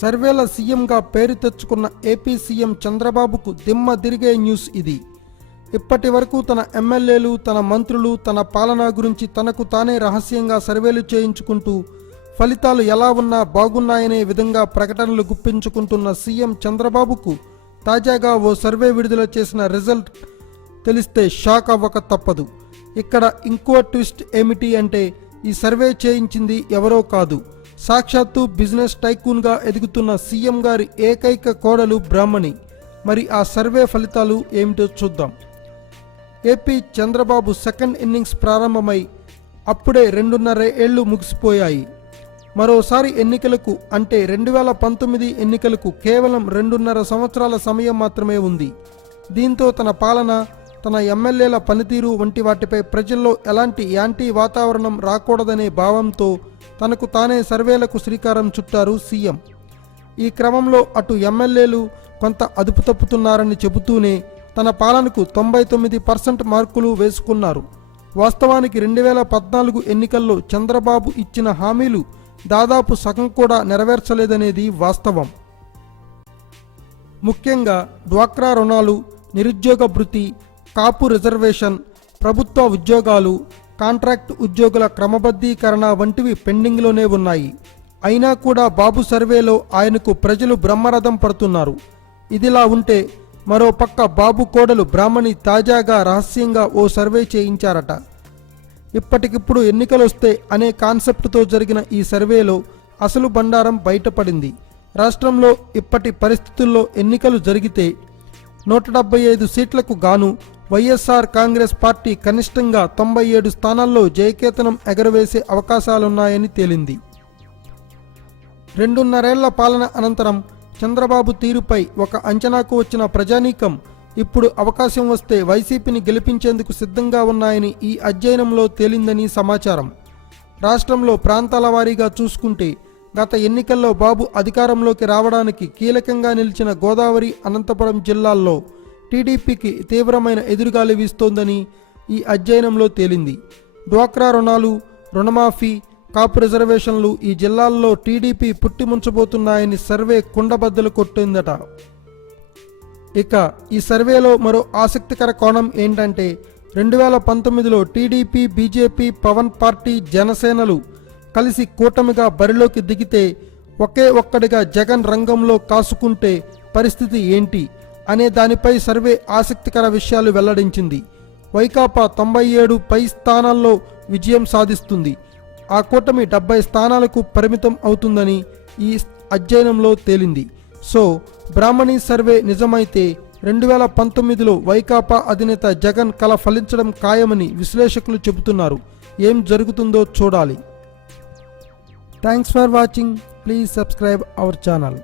సర్వేల సీఎంగా పేరు తెచ్చుకున్న ఏపీ సీఎం చంద్రబాబుకు దిమ్మ తిరిగే న్యూస్ ఇది. ఇప్పటి వరకు తన ఎమ్మెల్యేలు, తన మంత్రులు తన పాలన గురించి తనకు తానే రహస్యంగా సర్వేలు చేయించుకుంటూ ఫలితాలు ఎలా ఉన్నా బాగున్నాయనే విధంగా ప్రకటనలు గుప్పించుకుంటున్న సీఎం చంద్రబాబుకు తాజాగా ఓ సర్వే విడుదల చేసిన రిజల్ట్ తెలిస్తే షాక్ అవ్వక తప్పదు. ఇక్కడ ఇంకో ట్విస్ట్ ఏమిటి అంటే ఈ సర్వే చేయించింది ఎవరో కాదు, సాక్షాత్తు బిజినెస్ టైకూన్గా ఎదుగుతున్న సీఎం గారి ఏకైక కోడలు బ్రాహ్మణి. మరి ఆ సర్వే ఫలితాలు ఏమిటో చూద్దాం. ఏపీ చంద్రబాబు సెకండ్ ఇన్నింగ్స్ ప్రారంభమై అప్పుడే 2.5 ఏళ్లు ముగిసిపోయాయి. మరోసారి ఎన్నికలకు అంటే 2019 ఎన్నికలకు కేవలం 2.5 సంవత్సరాల సమయం మాత్రమే ఉంది. దీంతో తన పాలన, తన ఎమ్మెల్యేల పనితీరు వంటి వాటిపై ప్రజల్లో ఎలాంటి యాంటీ వాతావరణం రాకూడదనే భావంతో తనకు తానే సర్వేలకు శ్రీకారం చుట్టారు సీఎం. ఈ క్రమంలో అటు ఎమ్మెల్యేలు కొంత అదుపు తప్పుతున్నారని చెబుతూనే తన పాలనకు 99% మార్కులు వేసుకున్నారు. వాస్తవానికి 2014 ఎన్నికల్లో చంద్రబాబు ఇచ్చిన హామీలు దాదాపు సగం కూడా నెరవేర్చలేదనేది వాస్తవం. ముఖ్యంగా డ్వాక్రా రుణాలు, నిరుద్యోగ భృతి, కాపు రిజర్వేషన్, ప్రభుత్వ ఉద్యోగాలు, కాంట్రాక్ట్ ఉద్యోగుల క్రమబద్ధీకరణ వంటివి పెండింగ్లోనే ఉన్నాయి. అయినా కూడా బాబు సర్వేలో ఆయనకు ప్రజలు బ్రహ్మరథం పడుతున్నారు. ఇదిలా ఉంటే మరో పక్క బాబు కోడలు బ్రాహ్మణి తాజాగా రహస్యంగా ఓ సర్వే చేయించారట. ఇప్పటికిప్పుడు ఎన్నికలొస్తే అనే కాన్సెప్ట్తో జరిగిన ఈ సర్వేలో అసలు బండారం బయటపడింది. రాష్ట్రంలో ఇప్పటి పరిస్థితుల్లో ఎన్నికలు జరిగితే 175 సీట్లకు గాను వైఎస్ఆర్ కాంగ్రెస్ పార్టీ కనిష్టంగా 97 స్థానాల్లో జయకేతనం ఎగరవేసే అవకాశాలున్నాయని తేలింది. 2.5 ఏళ్ల పాలన అనంతరం చంద్రబాబు తీరుపై ఒక అంచనాకు వచ్చిన ప్రజానీకం ఇప్పుడు అవకాశం వస్తే వైసీపీని గెలిపించేందుకు సిద్ధంగా ఉన్నాయని ఈ అధ్యయనంలో తేలిందని సమాచారం. రాష్ట్రంలో ప్రాంతాల వారీగా చూసుకుంటే గత ఎన్నికల్లో బాబు అధికారంలోకి రావడానికి కీలకంగా నిలిచిన గోదావరి, అనంతపురం జిల్లాల్లో టీడీపీకి తీవ్రమైన ఎదురుగాలి వీస్తోందని ఈ అధ్యయనంలో తేలింది. డ్వాక్రా రుణాలు, రుణమాఫీ, కాపు రిజర్వేషన్లు ఈ జిల్లాల్లో టీడీపీ పుట్టిముంచబోతున్నాయని సర్వే కుండబద్దలు కొట్టిందట. ఇక ఈ సర్వేలో మరో ఆసక్తికర కోణం ఏంటంటే 2019లో టీడీపీ, బీజేపీ, పవన్ పార్టీ, జనసేనలు కలిసి కూటమిగా బరిలోకి దిగితే ఒకే ఒక్కడిగా జగన్ రంగంలో కాసుకుంటే పరిస్థితి ఏంటి అనే దానిపై సర్వే ఆసక్తికర విషయాలు వెల్లడించింది. వైకాపా 97 పై స్థానాల్లో విజయం సాధిస్తుంది. ఆ కూటమి 70 స్థానాలకు పరిమితం అవుతుందని ఈ అధ్యయనంలో తేలింది. సో బ్రాహ్మణి సర్వే నిజమైతే 2019లో వైకాపా అధినేత జగన్ కల ఫలించడం ఖాయమని విశ్లేషకులు చెబుతున్నారు. ఏం జరుగుతుందో చూడాలి. Thanks for watching. Please subscribe our channel.